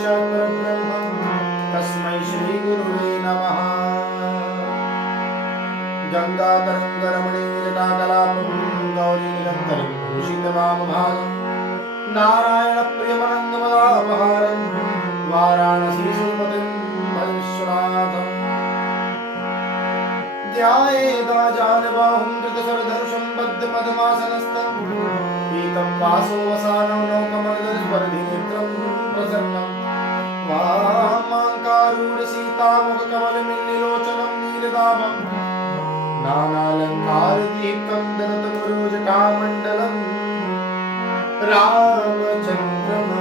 साक्षात् परब्रह्म तस्मै श्री गुरुवे नमः। गंगातरंग रमणीयजटाकलापं गौरी निरन्तरं भूषितवामभागं नारायण प्रियमनङ्गमदापहारं वाराणसी सुरपतिं भविष्यनाथम् ध्यायेदाजानबाहुं धृतसरधनुषं बद्धपद्मासनस्थं पीतं वासो वसानं नौकमलदर्शवर्धिनेत्रं प्रसन्नं वामाङ्कारूढसीतामुखकमलमिन्निलोचनं नीलदाभं नानालङ्कारदीप्तं ददतमुरोजटामण्डलं रामचन्द्रम्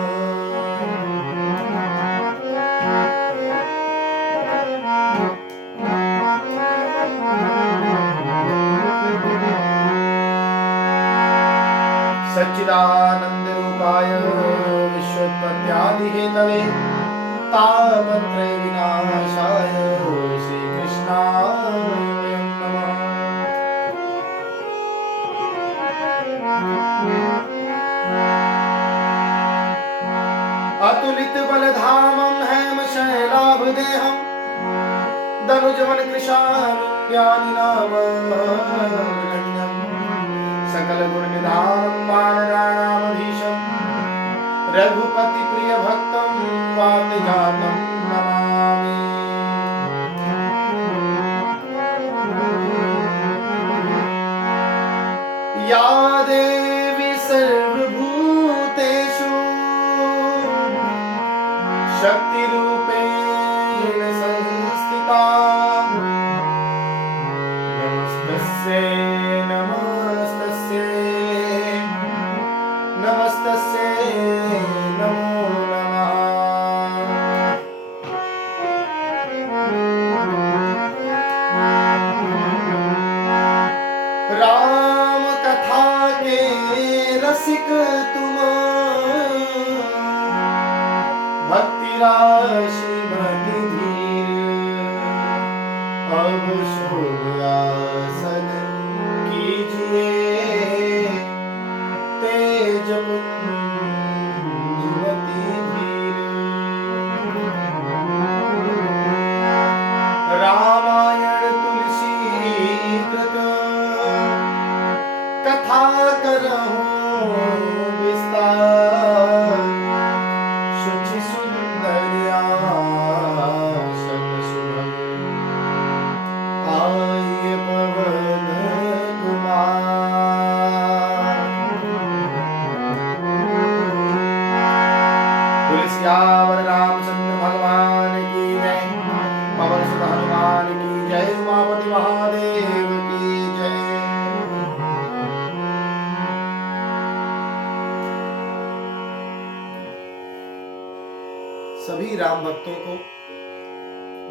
सच्चिदानन्दरूपाय विश्वोत्पत्त्यादिहेतवे तापत्रय विनाशाय श्रीकृष्णाय वयं नमः। अतुलित बलधामं हेमशैलाभदेहं दनुजवन कृशानुज्ञानिनामगण्यं सकल गुण निधानं वानराणामधीशं रघुपति प्रिय भक्तं वातजातं नमामि। या देवी सर्वभूतेषु शक्तिरूपेण संस्थिता नमस्तस्यै नमस्तस्यै नमो नमः। राम कथा के रसिक तुम भक्ति राशि मति धीर अब शुभ आसन कीजिए तेज पुंजवती धीर। रामायण तुलसी कृत कथा करहूं विस्तार शुचि सुंदर्यासन सुभग आय पवन कुमार। तुलसियावर रामचंद्र भगवान की जय, पवन सुत हनुमान की जय, उमापति महादेव की जय। सभी राम भक्तों को,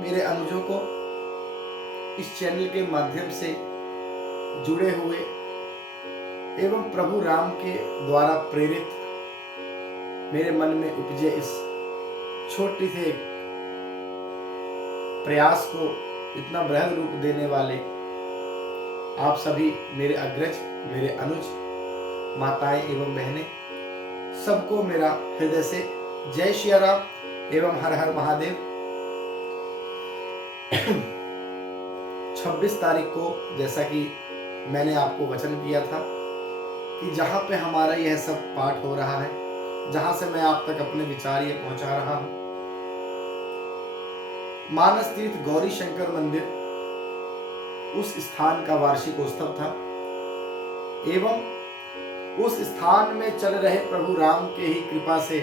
मेरे अनुजों को इस चैनल के माध्यम से जुड़े हुए एवं प्रभु राम के द्वारा प्रेरित मेरे मन में उपजे इस छोटी से प्रयास को इतना बृहद रूप देने वाले आप सभी मेरे अग्रज, मेरे अनुज, माताएं एवं बहनें, सबको मेरा हृदय से जय श्री राम एवं हर हर महादेव। 26 तारीख को जैसा कि मैंने आपको वचन किया था कि जहां पे हमारा यह सब पाठ हो रहा है, जहां से मैं आप तक अपने विचार ये पहुंचा रहा हूं, मानस तीर्थ गौरी शंकर मंदिर उस स्थान का वार्षिकोत्सव था एवं उस स्थान में चल रहे प्रभु राम के ही कृपा से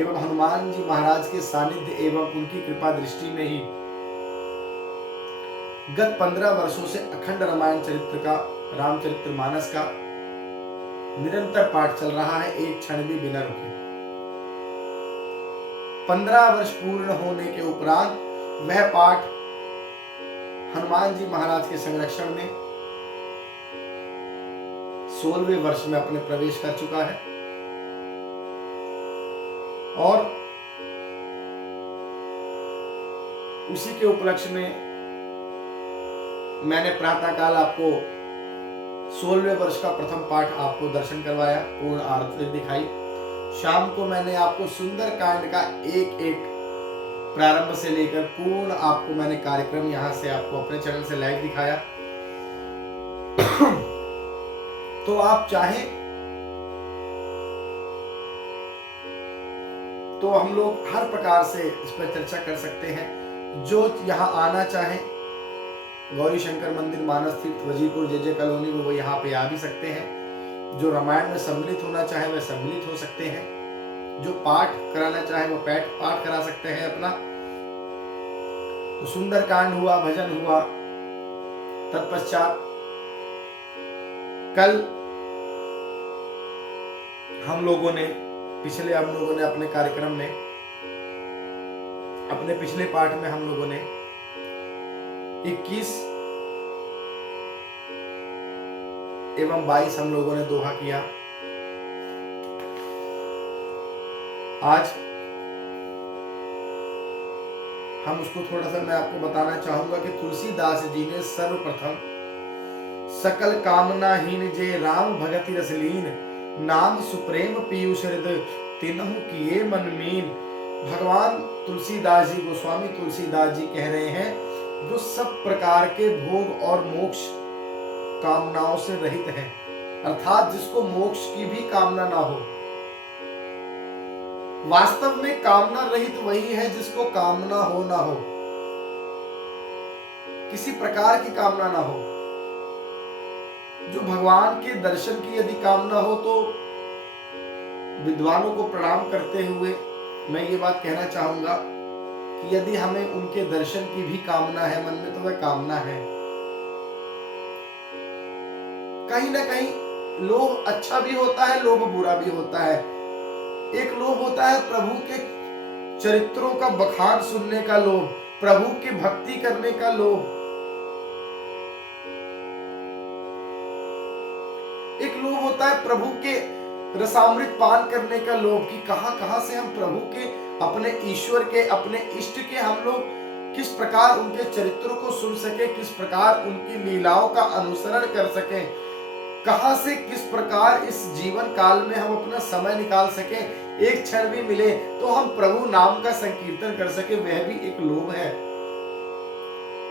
एवं हनुमान जी महाराज के सानिध्य एवं उनकी कृपा दृष्टि में ही गत 15 वर्षों से अखंड रामायण चरित्र का, रामचरितमानस का निरंतर पाठ चल रहा है, एक क्षण भी बिना रुके। 15 वर्ष पूर्ण होने के उपरांत वह पाठ हनुमान जी महाराज के संरक्षण में 16वें वर्ष में अपने प्रवेश कर चुका है और उसी के उपलक्ष्य में मैंने प्रातःकाल आपको 16वें वर्ष का प्रथम पाठ आपको दर्शन करवाया, पूर्ण आरती दिखाई शाम को मैंने आपको सुंदर कांड का एक एक प्रारंभ से लेकर पूर्ण आपको मैंने कार्यक्रम यहां से आपको अपने चैनल से लाइव दिखाया। तो आप चाहें तो हम लोग हर प्रकार से इस पर चर्चा कर सकते हैं। जो यहाँ आना चाहे गौरी शंकर मंदिर, मानस तीर्थ, वजीरपुर, जे कॉलोनी, वो यहाँ पे आ भी सकते हैं। जो रामायण में सम्मिलित होना चाहे वह सम्मिलित हो सकते हैं। जो पाठ कराना चाहे वो पाठ करा सकते हैं अपना। तो सुंदर कांड हुआ, भजन हुआ। तत्पश्चात कल हम लोगों ने अपने कार्यक्रम में, अपने पिछले पाठ में हम लोगों ने 21 एवं 22 हम लोगों ने दोहा किया। आज हम उसको थोड़ा सा मैं आपको बताना चाहूंगा कि तुलसीदास जी ने सर्वप्रथम सकल कामनाहीन जे राम भगति रसलीन, नाम सुप्रेम पीयूष हृदय तिन्हु किए मन मीन। भगवान तुलसीदास जी, गोस्वामी तुलसीदास जी कह रहे हैं जो सब प्रकार के भोग और मोक्ष कामनाओं से रहित है, अर्थात जिसको मोक्ष की भी कामना ना हो। वास्तव में कामना रहित वही है जिसको कामना हो ना हो, किसी प्रकार की कामना ना हो। जो भगवान के दर्शन की यदि कामना हो तो विद्वानों को प्रणाम करते हुए मैं ये बात कहना चाहूंगा कि यदि हमें उनके दर्शन की भी कामना है मन में, तो वह कामना है। कहीं ना कहीं लोभ अच्छा भी होता है, लोभ बुरा भी होता है। एक लोभ होता है प्रभु के चरित्रों का बखान सुनने का लोभ, प्रभु की भक्ति करने का लोभ। एक लोभ होता है प्रभु के रसामृत पान करने का लोभ, कि कहां से हम प्रभु के, अपने ईश्वर के, अपने इष्ट के हम लोग किस प्रकार उनके चरित्रों को सुन सके, किस प्रकार उनकी लीलाओं का अनुसरण कर सके, कहां से किस प्रकार इस जीवन काल में हम अपना समय निकाल सके, एक क्षण भी मिले तो हम प्रभु नाम का संकीर्तन कर सके, वह भी एक लोभ है।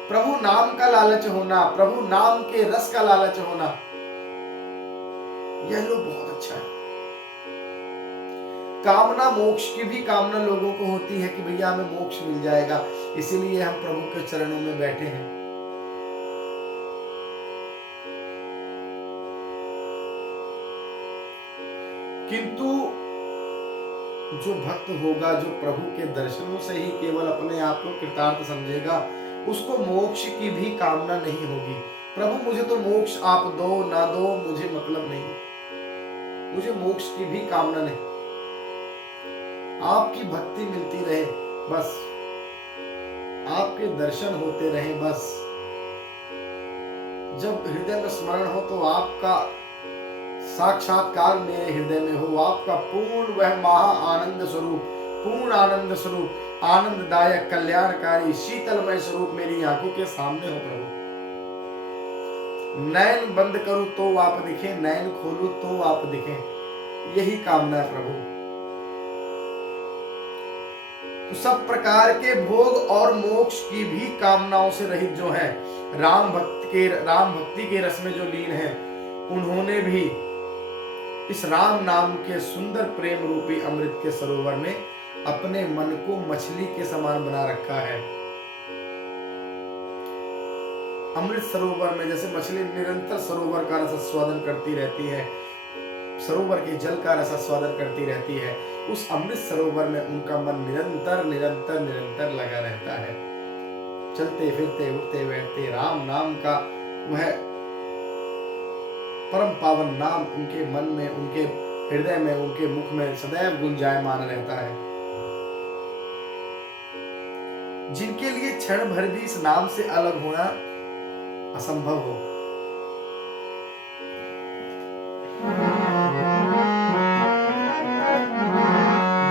प्रभु नाम का लालच होना, प्रभु नाम के रस का लालच होना, यह लोग बहुत अच्छा है। कामना मोक्ष की भी कामना लोगों को होती है कि भैया हमें मोक्ष मिल जाएगा, इसीलिए हम प्रभु के चरणों में बैठे हैं। किंतु जो भक्त होगा, जो प्रभु के दर्शनों से ही केवल अपने आप को कृतार्थ समझेगा, उसको मोक्ष की भी कामना नहीं होगी। प्रभु मुझे तो मोक्ष आप दो ना दो मुझे मतलब नहीं, मुझे मोक्ष की भी कामना नहीं, आपकी भक्ति मिलती रहे बस, आपके दर्शन होते रहे बस। जब हृदय में स्मरण हो तो आपका साक्षात्कार मेरे हृदय में हो, आपका पूर्ण वह महा आनंद स्वरूप, पूर्ण आनंद स्वरूप, आनंददायक, कल्याणकारी, शीतलमय स्वरूप मेरी आंखों के सामने हो प्रभु। नयन बंद करूं तो आप दिखे, नयन खोलूं तो आप दिखे, यही कामना है प्रभु। तो सब प्रकार के भोग और मोक्ष की भी कामनाओं से रहित जो है, राम भक्ति के रस में जो लीन है, उन्होंने भी इस राम नाम के सुंदर प्रेम रूपी अमृत के सरोवर में अपने मन को मछली के समान बना रखा है। अमृत सरोवर में जैसे मछली निरंतर सरोवर का रसास्वादन करती रहती है, सरोवर के जल का रसास्वादन करती रहती है, उस अमृत सरोवर में उनका मन निरंतर निरंतर निरंतर लगा रहता है। चलते फिरते उठते बैठते राम नाम का वह परम पावन नाम उनके मन में, उनके हृदय में, उनके मुख में सदैव गुंजायमान रहता है। जिनके लिए क्षण भर भी इस नाम से अलग होना असंभव हो।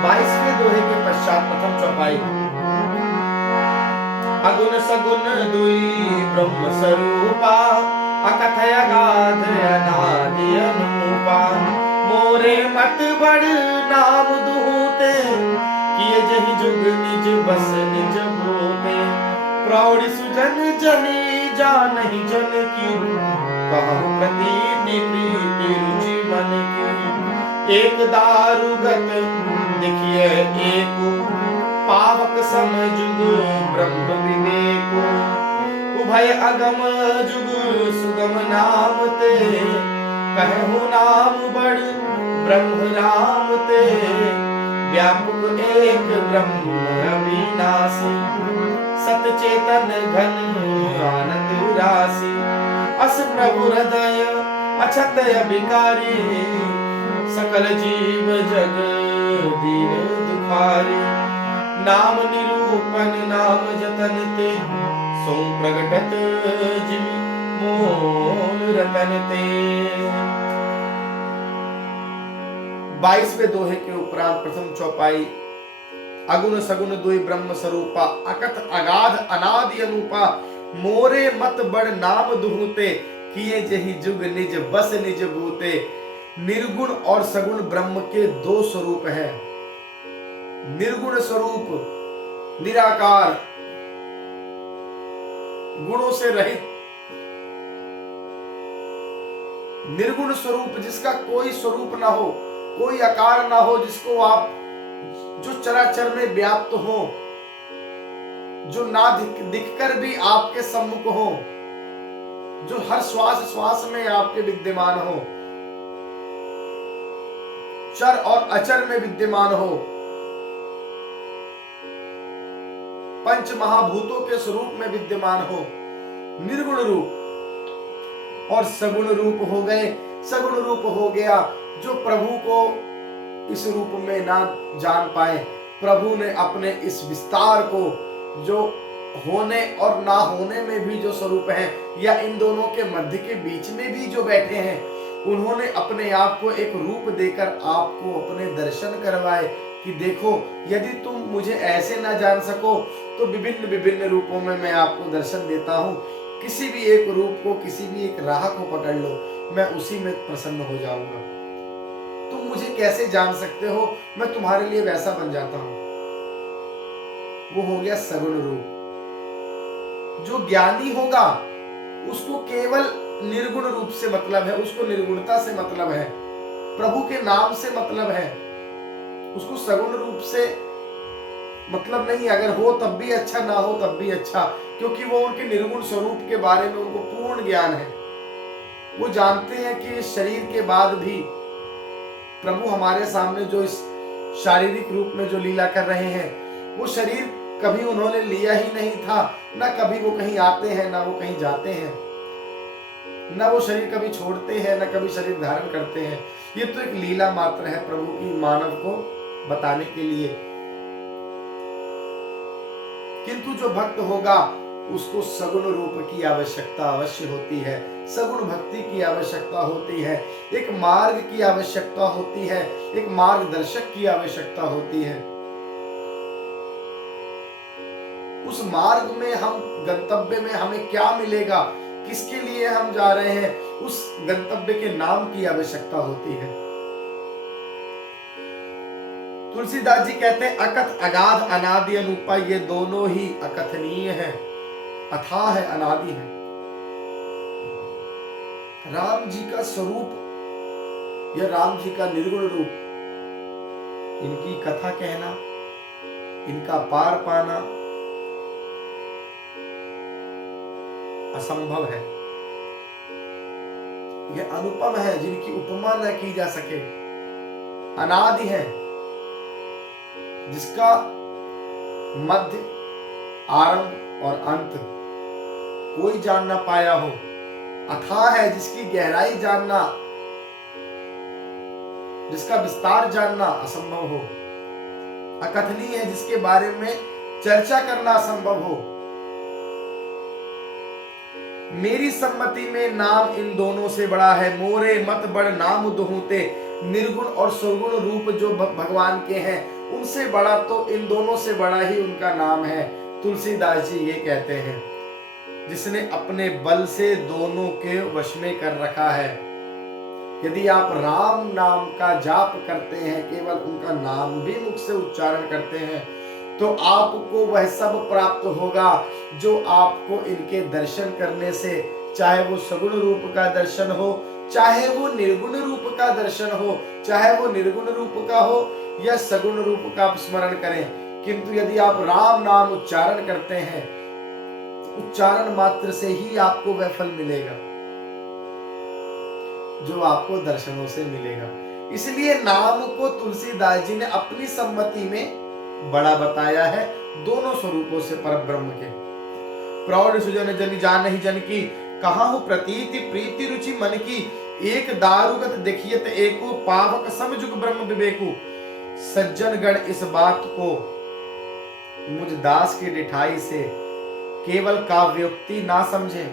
बाईसवें दोहे के पश्चात प्रथम चौपाई। अगुण सगुण दुई ब्रह्म स्वरूपा, अकथय गाध अनादि अनूपा, मोरे मत बड़ नाम दुहूते, किए जहि जुग निज बस निज बोते। प्रौढ़ सुजन जनी जानहि जन की, कहु प्रतीति प्रीति रुचि मन की। एक दारुगत देखिए एको, पावक सम जुग ब्रह्म विवेको। उभय अगम जुग सुगम नाम ते, कहु नाम बड़ ब्रह्म राम ते। व्यापक एक ब्रह्म अविनाशी, सत चेतन घन आनंद राशि। अस प्रभु हृदय अछत अभिकारी, सकल जीव जग दीन दुखारी। नाम निरूपण नाम जतन ते, सो प्रगटत जिमि मोल रतन ते। 22वें दोहे के उपरांत प्रथम चौपाई। अगुण सगुण दुई ब्रह्म स्वरूपा, अकथ अगाध अनादि अनुपा। मोरे मत बड़ नाम दुहूते, किए जहि जुग निज बस निज बूते। निर्गुण और सगुण ब्रह्म के दो स्वरूप हैं। निर्गुण स्वरूप निराकार, गुणों से रहित। निर्गुण स्वरूप जिसका कोई स्वरूप ना हो, कोई आकार ना हो, जिसको आप, जो चराचर में व्याप्त हो, जो ना दिखकर भी आपके सम्मुख हो, जो हर श्वास श्वास में आपके विद्यमान हो, चर और अचर में विद्यमान हो, पंच महाभूतों के स्वरूप में विद्यमान हो। निर्गुण रूप और सगुण रूप हो गए। सगुण रूप हो गया जो प्रभु को इस रूप में ना जान पाए। प्रभु ने अपने इस विस्तार को, जो होने और ना होने में भी जो स्वरूप है, या इन दोनों के मध्य के बीच में भी जो बैठे हैं, उन्होंने अपने आप को एक रूप देकर आपको अपने दर्शन करवाए कि देखो, यदि तुम मुझे ऐसे ना जान सको तो विभिन्न विभिन्न रूपों में मैं आपको दर्शन देता हूँ। किसी भी एक रूप को, किसी भी एक राह को पकड़ लो, मैं उसी में प्रसन्न हो जाऊंगा। तुम मुझे कैसे जान सकते हो, मैं तुम्हारे लिए वैसा बन जाता हूं। वो हो गया सगुण रूप। जो ज्ञानी होगा उसको केवल निर्गुण रूप से मतलब है, उसको निर्गुणता से मतलब है, प्रभु के नाम से मतलब है, उसको सगुण रूप से मतलब नहीं। अगर हो तब भी अच्छा, ना हो तब भी अच्छा, क्योंकि वो उनके निर्गुण स्वरूप के बारे में उनको पूर्ण ज्ञान है। वो जानते हैं कि इस शरीर के बाद भी प्रभु हमारे सामने जो इस शारीरिक रूप में जो लीला कर रहे हैं, वो शरीर कभी उन्होंने लिया ही नहीं था, ना कभी वो कहीं आते हैं, ना वो कहीं जाते हैं, ना वो शरीर कभी छोड़ते हैं, ना कभी शरीर धारण करते हैं। ये तो एक लीला मात्र है प्रभु की मानव को बताने के लिए। किंतु जो भक्त होगा उसको सगुण रूप की आवश्यकता अवश्य होती है, सगुण भक्ति की आवश्यकता होती है, एक मार्ग की आवश्यकता होती है, एक मार्गदर्शक की आवश्यकता होती है। उस मार्ग में, हम गंतव्य में हमें क्या मिलेगा, किसके लिए हम जा रहे हैं, उस गंतव्य के नाम की आवश्यकता होती है। तुलसीदास जी कहते हैं अकथ अगाध अनादि अनुपा, ये दोनों ही अकथनीय है, अथाह है, अनादि है। राम जी का स्वरूप या राम जी का निर्गुण रूप, इनकी कथा कहना, इनका पार पाना असंभव है। यह अनुपम है, जिनकी उपमा न की जा सके, अनादि है, जिसका मध्य, आरंभ और अंत कोई जान ना पाया हो। अथाह है, जिसकी गहराई जानना, जिसका विस्तार जानना असंभव हो। अकथनीय है, जिसके बारे में चर्चा करना असंभव हो। मेरी सम्मति में नाम इन दोनों से बड़ा है, मोरे मत बड़ नाम दुहूते। निर्गुण और सगुण रूप जो भगवान के हैं, उनसे बड़ा तो इन दोनों से बड़ा ही उनका नाम है। तुलसीदास जी ये कहते हैं, जिसने अपने बल से दोनों के वश में कर रखा है। यदि आप राम नाम का जाप करते हैं, केवल उनका नाम भी मुख से उच्चारण करते हैं, तो आपको वह सब प्राप्त होगा जो आपको इनके दर्शन करने से, चाहे वो सगुण रूप का दर्शन हो, चाहे वो निर्गुण रूप का दर्शन हो, चाहे वो निर्गुण रूप का हो या सगुण रूप का स्मरण करें, किंतु यदि आप राम नाम उच्चारण करते हैं, तो उच्चारण मात्र से ही आपको वह फल मिलेगा जो आपको दर्शनों से मिलेगा। इसलिए नाम को तुलसीदास जी ने अपनी सम्मति में बड़ा बताया है, दोनों स्वरूपों से परब्रह्म के। प्रौढ़ सुजन जन जानहि जन की, कहाहु प्रतीति प्रीति रुचि मन की, एक दारुगत देखियत एको, पावक समजुग ब्रह्म विवेकु। सज्जन गण इस बात को मुझ दास की डिठाई से, केवल काव्योक्ति ना समझे,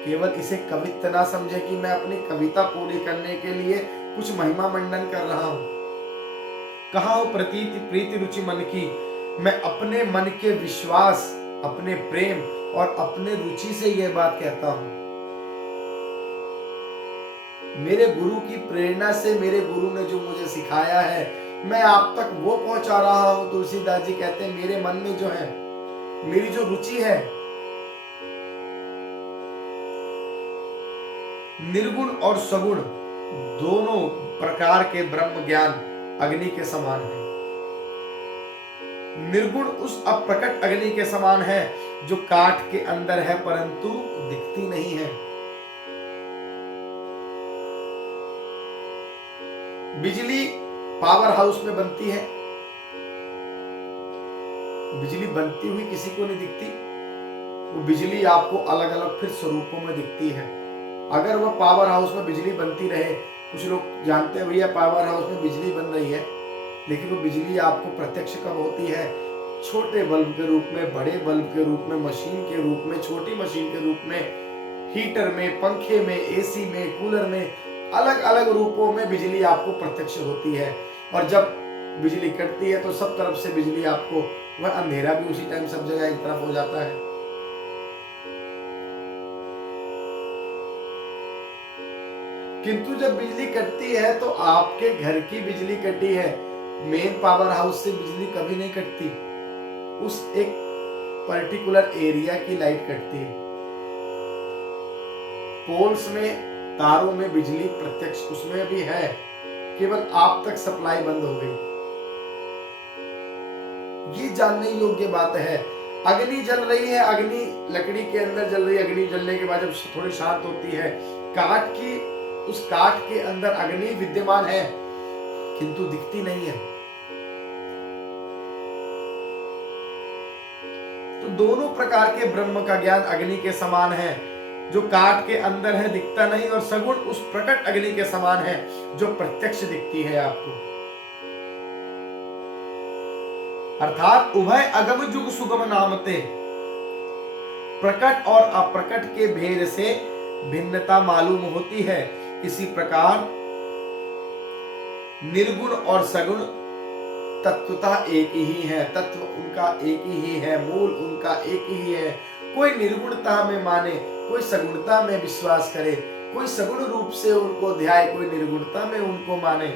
केवल इसे कवित्व ना समझे कि मैं अपनी कविता पूरी करने के लिए कुछ महिमा मंडन कर रहा हूं। कहा हो प्रतीति प्रीति रुचि मन की, मैं अपने मन के विश्वास, अपने प्रेम और अपने रुचि से यह बात कहता हूं। मेरे गुरु की प्रेरणा से, मेरे गुरु ने जो मुझे सिखाया है, मैं आप तक वो पहुंचा रहा हूं। तुलसीदास जी कहते हैं मेरे मन में जो है, मेरी जो रुचि है, निर्गुण और सगुण दोनों प्रकार के ब्रह्म ज्ञान अग्नि के समान है। निर्गुण उस अप्रकट अग्नि के समान है जो काठ के अंदर है परंतु दिखती नहीं है। बिजली पावर हाउस में बनती है, बिजली बनती हुई किसी को नहीं दिखती, वो बिजली आपको अलग अलग फिर स्वरूपों में दिखती है। अगर वह पावर हाउस में बिजली बनती रहे, कुछ लोग जानते हैं भैया पावर हाउस में बिजली बन रही है, लेकिन वो बिजली आपको प्रत्यक्ष कब होती है? छोटे बल्ब के रूप में, बड़े बल्ब के रूप में, मशीन के रूप में, छोटी मशीन के रूप में, हीटर में, पंखे में, एसी में, कूलर में, अलग अलग रूपों में बिजली आपको प्रत्यक्ष होती है। और जब बिजली कटती है तो सब तरफ से बिजली आपको, वह अंधेरा भी उसी टाइम सब जगह एक तरफ हो जाता है। किंतु जब बिजली कटती है तो आपके घर की बिजली कटी है, मेन पावर हाउस से बिजली कभी नहीं कटती, उस एक पर्टिकुलर एरिया की लाइट कटती है। पोल्स में, तारों में बिजली प्रत्यक्ष उसमें भी है, केवल आप तक सप्लाई बंद हो गई। ये जानने योग्य बात है। अग्नि जल रही है, अग्नि लकड़ी के अंदर जल रही है, अग्नि जलने के बाद जब थोड़ी शांत होती है, काठ की, उस काठ के अंदर अग्नि विद्यमान है किंतु दिखती नहीं है। तो दोनों प्रकार के ब्रह्म का ज्ञान अग्नि के समान है, जो काठ के अंदर है दिखता नहीं, और सगुण उस प्रकट अग्नि के समान है जो प्रत्यक्ष दिखती है आपको। अर्थात उभय अगम जुग सुगम नामते, प्रकट और अप्रकट के भेद से भिन्नता मालूम होती है। इसी प्रकार निर्गुण और सगुण तत्वतः एक ही है, तत्व उनका एक ही है, मूल उनका एक ही है। कोई निर्गुणता में माने, कोई सगुणता में विश्वास करे, कोई सगुण रूप से उनको ध्याए, कोई निर्गुणता में उनको माने।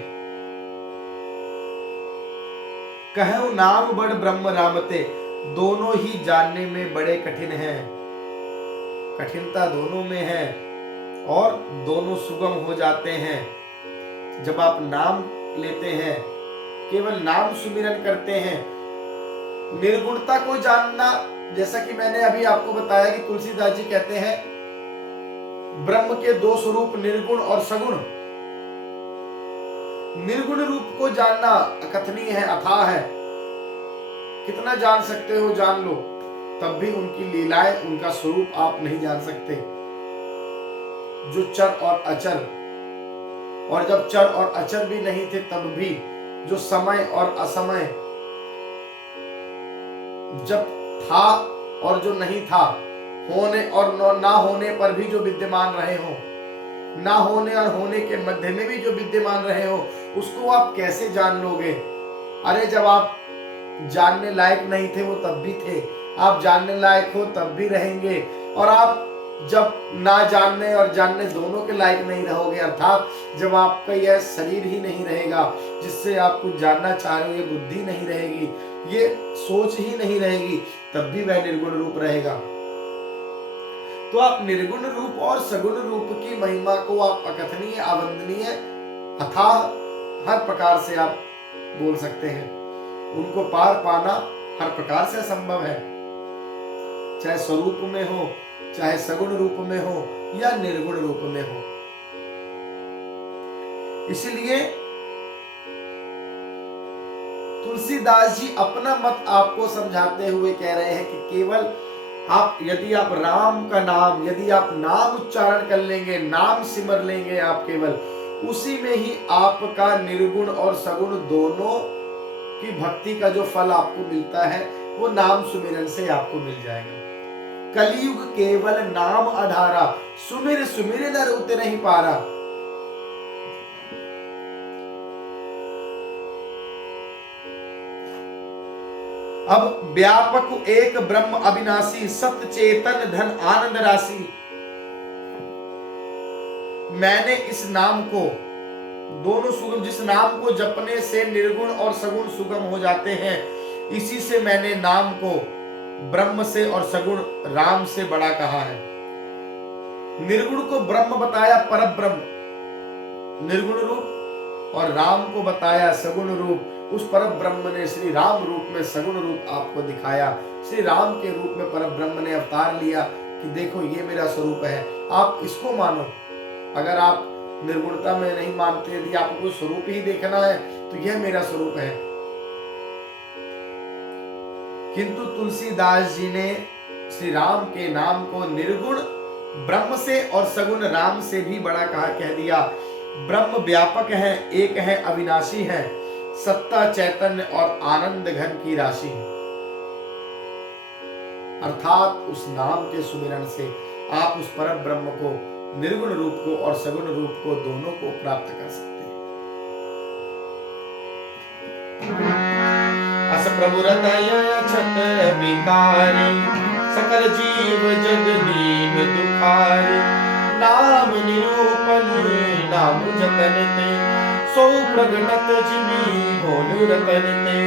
कहूं नाम बड़ ब्रह्म रामते, दोनों ही जानने में बड़े कठिन हैं। कठिनता दोनों में है और दोनों सुगम हो जाते हैं जब आप नाम लेते हैं, केवल नाम सुमिरन करते हैं। निर्गुणता को जानना, जैसा कि मैंने अभी आपको बताया कि तुलसीदास जी कहते हैं ब्रह्म के दो स्वरूप निर्गुण और सगुण। निर्गुण रूप को जानना अकथनीय है, अथाह है। कितना जान सकते हो जान लो, तब भी उनकी लीलाएं, उनका स्वरूप आप नहीं जान सकते। जो चर और अचर, और जब चर और अचर भी नहीं थे तब भी, जो समय और असमय, जब था और जो नहीं था, होने और ना होने पर भी जो विद्यमान रहे हो, ना होने और होने के मध्य में भी जो विद्यमान रहे हो, उसको आप कैसे जान लोगे? अरे जब आप जानने लायक नहीं थे वो तब भी थे, आप जानने लायक हो तब भी रहेंगे, और आप जब ना जानने और जानने दोनों के लायक नहीं रहोगे, अर्थात जब आपका यह शरीर ही नहीं रहेगा जिससे आप कुछ जानना चाह रहे हो, ये बुद्धि नहीं रहेगी, ये सोच ही नहीं रहेगी, तब भी वह निर्गुण रूप रहेगा। तो आप निर्गुण रूप और सगुण रूप की महिमा को आप अकथनीय, अवंदनीय, अथाह हर प्रकार से आप बोल सकते हैं। उनको पार पाना हर प्रकार से असंभव है, चाहे स्वरूप में हो, चाहे सगुण रूप में हो या निर्गुण रूप में हो। इसलिए तुलसीदास जी अपना मत आपको समझाते हुए कह रहे हैं कि केवल आप, यदि आप राम का नाम, यदि आप नाम उच्चारण कर लेंगे, नाम सिमर लेंगे आप केवल, उसी में ही आपका निर्गुण और सगुण दोनों की भक्ति का जो फल आपको मिलता है वो नाम सुमिरन से आपको मिल जाएगा। कलयुग केवल नाम आधारा, सुमिर सुमिर नर उतर नहीं पारा। अब व्यापक एक ब्रह्म अविनाशी, सत्य चेतन धन आनंद राशि। मैंने इस नाम को, दोनों सुगम, जिस नाम को जपने से निर्गुण और सगुण सुगम हो जाते हैं, इसी से मैंने नाम को ब्रह्म से और सगुण राम से बड़ा कहा है। निर्गुण को ब्रह्म बताया पर ब्रह्म निर्गुण रूप, और राम को बताया सगुण रूप। उस पर ब्रह्म ने श्री राम रूप में सगुण रूप आपको दिखाया। श्री राम के रूप में पर ब्रह्म ने अवतार लिया कि देखो ये मेरा स्वरूप है, आप इसको मानो। अगर आप निर्गुणता में नहीं मानते, यदि आपको स्वरूप ही देखना है तो यह मेरा स्वरूप है। किंतु तुलसीदास जी ने श्री राम के नाम को निर्गुण ब्रह्म से और सगुण राम से भी बड़ा कह दिया। ब्रह्म व्यापक है, एक है, अविनाशी है, सत्ता चैतन्य और आनंद घन की राशि है। अर्थात उस नाम के सुमिरन से आप उस परम ब्रह्म को, निर्गुण रूप को और सगुण रूप को, दोनों को प्राप्त कर सकते हैं। अस प्रभु हृदय अछत विकारी, सकल जीव जग दीन दुखारी। नाम निरूपण नाम जतन ते, सो प्रगटत जिमी बोल रतन ते।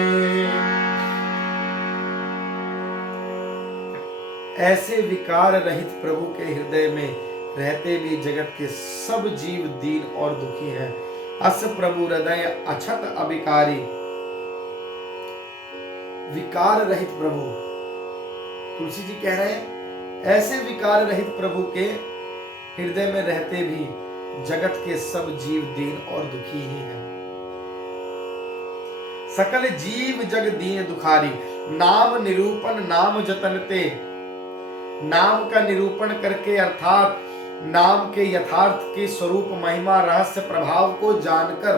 ऐसे विकार रहित प्रभु के हृदय में रहते भी जगत के सब जीव दीन और दुखी हैं। अस प्रभु हृदय अछत अविकारी, विकार रहित प्रभु, तुलसी जी कह रहे हैं ऐसे विकार रहित प्रभु के हृदय में रहते भी जगत के सब जीव दीन और दुखी ही हैं। सकल जीव जग दीन दुखारी। नाम निरूपण नाम जतनते, नाम का निरूपण करके अर्थात नाम के यथार्थ के स्वरूप, महिमा, रहस्य, प्रभाव को जानकर,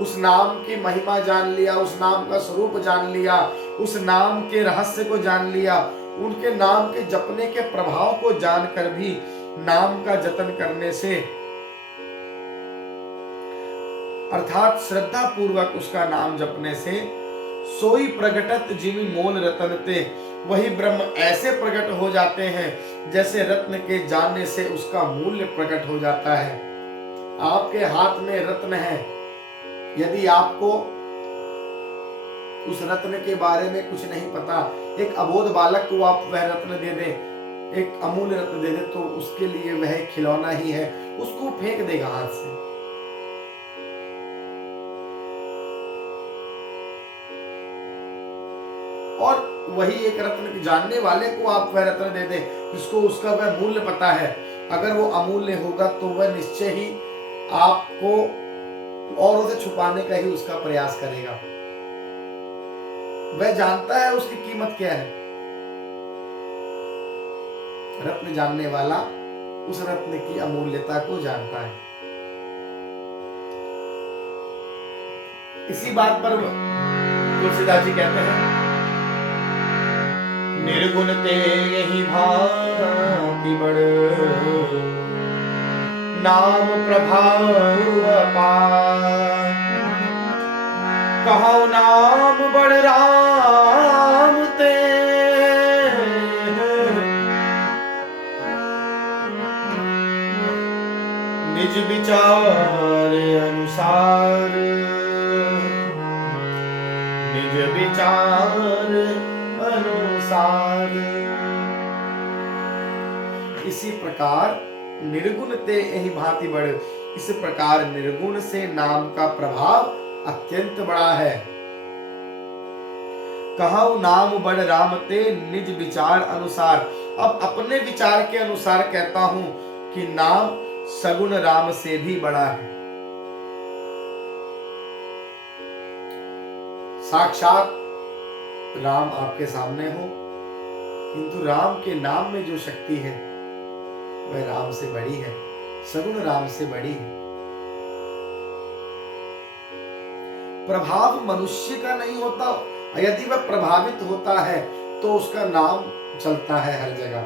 उस नाम की महिमा जान लिया, उस नाम का स्वरूप जान लिया, उस नाम के रहस्य को जान लिया, उनके नाम के जपने के प्रभाव को जानकर भी नाम का जतन करने से, अर्थात श्रद्धा पूर्वक उसका नाम जपने से, सोई प्रगटत जिमी मोल रतनते, वही ब्रह्म ऐसे प्रकट हो जाते हैं जैसे रत्न के जानने से उसका मूल्य प्रकट हो जाता है। आपके हाथ में रत्न है, यदि आपको उस रत्न के बारे में कुछ नहीं पता, एक अबोध बालक को आप वह रत्न दे दें, एक अमूल्य रत्न दे दें, तो उसके लिए वह खिलौना ही है, उसको फेंक देगा हाथ से। और वही एक रत्न जानने वाले को आप वह रत्न दे दें जिसको उसका वह मूल्य पता है, अगर वो अमूल्य होगा तो वह निश्चय ही आपको और उसे छुपाने का ही उसका प्रयास करेगा। वह जानता है उसकी कीमत क्या है। रत्न जानने वाला उस रत्न की अमूल्यता को जानता है। इसी बात पर तुलसीदास जी कहते हैं, निर्गुण ते यही भांति बड़, नाम प्रभाव अपार। कहो नाम बड़ राम ते, निज विचार अनुसार। इसी प्रकार निर्गुण ते यही भांति बढ़। इस प्रकार निर्गुण से नाम का प्रभाव अत्यंत बड़ा है। कहु नाम बड़ राम ते निज विचार अनुसार। अब अपने विचार के अनुसार कहता हूं कि नाम सगुण राम से भी बड़ा है। साक्षात राम आपके सामने हो, किंतु राम के नाम में जो शक्ति है वह राम से बड़ी है, सगुण राम से बड़ी है। प्रभाव मनुष्य का नहीं होता, यदि वह प्रभावित होता है तो उसका नाम चलता है हर जगह।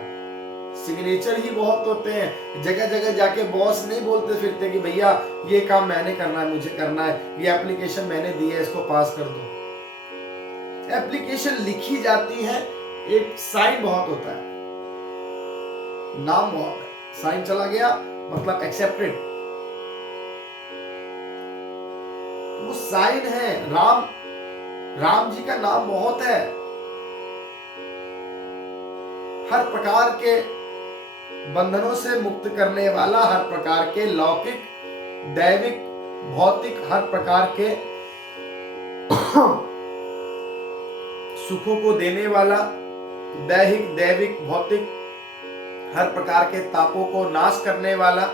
सिग्नेचर ही बहुत होते हैं, जगह जगह जाके बॉस नहीं बोलते फिरते कि भैया ये काम मैंने करना है, मुझे करना है, ये एप्लीकेशन मैंने दी है, इसको पास कर दो। एप्लीकेशन लिखी जाती है, एक साइन बहुत होता है, नाम बहुत है, साइन चला गया मतलब एक्सेप्टेड। वो साइन है। राम जी का नाम बहुत है। हर प्रकार के बंधनों से मुक्त करने वाला, हर प्रकार के लौकिक, दैविक, भौतिक, हर प्रकार के सुखों को देने वाला, दैहिक, दैविक, भौतिक, हर प्रकार के तापों को नाश करने वाला।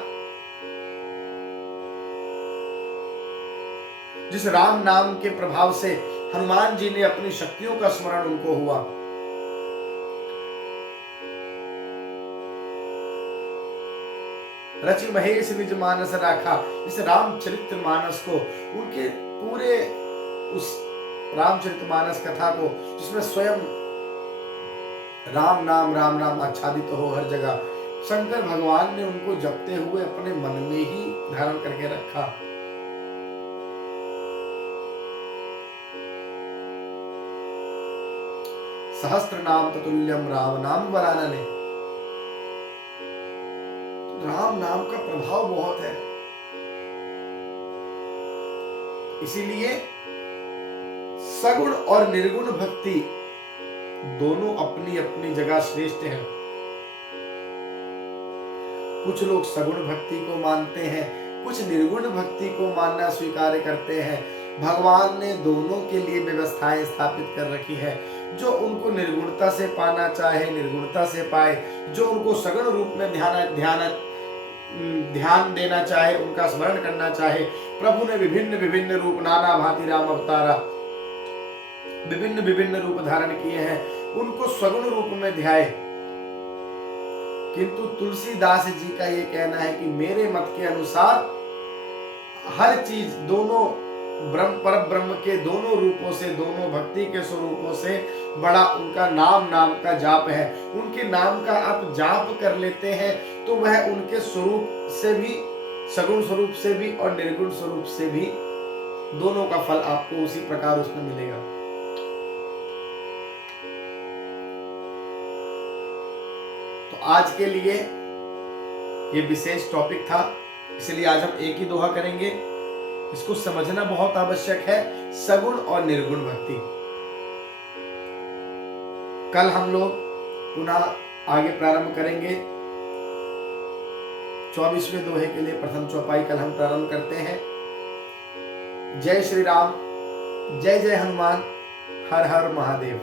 जिस राम नाम के प्रभाव से हनुमान जी ने अपनी शक्तियों का स्मरण उनको हुआ। रचि महेश निज मानस राखा। इस रामचरित्र मानस को, उनके पूरे उस रामचरित्र मानस कथा को, जिसमें स्वयं राम नाम आच्छादित हो हर जगह, शंकर भगवान ने उनको जपते हुए अपने मन में ही धारण करके रखा। सहस्त्र नाम ततुल्यम राम नाम वरानने। राम नाम का प्रभाव बहुत है, इसीलिए सगुण और निर्गुण भक्ति दोनों अपनी अपनी जगह श्रेष्ठ हैं। कुछ लोग सगुण भक्ति को मानते हैं, कुछ निर्गुण भक्ति को मानना स्वीकार करते हैं। भगवान ने दोनों के लिए व्यवस्थाएं स्थापित कर रखी है। जो उनको निर्गुणता से पाना चाहे निर्गुणता से पाए, जो उनको सगुण रूप में ध्यान देना चाहे, उनका स्मरण करना चाहे। प्रभु ने विभिन्न विभिन्न रूप, नाना भांति राम अवतारा, विभिन्न विभिन्न रूप धारण किए हैं, उनको सगुण रूप में ध्याए। किंतु तुलसीदास जी का ये कहना है कि मेरे मत के अनुसार हर चीज, दोनों पर ब्रह्म के दोनों रूपों से, दोनों भक्ति के स्वरूपों से बड़ा उनका नाम का जाप है। उनके नाम का आप जाप कर लेते हैं तो वह उनके स्वरूप से भी, सगुण स्वरूप से भी और निर्गुण स्वरूप से भी, दोनों का फल आपको उसी प्रकार उसमें मिलेगा। तो आज के लिए ये विशेष टॉपिक था, इसलिए आज हम एक ही दोहा करेंगे। इसको समझना बहुत आवश्यक है, सगुण और निर्गुण भक्ति। कल हम लोग पुनः आगे प्रारंभ करेंगे। 24वें दोहे के लिए प्रथम चौपाई कल हम प्रारंभ करते हैं। जय श्री राम, जय जय हनुमान, हर हर महादेव।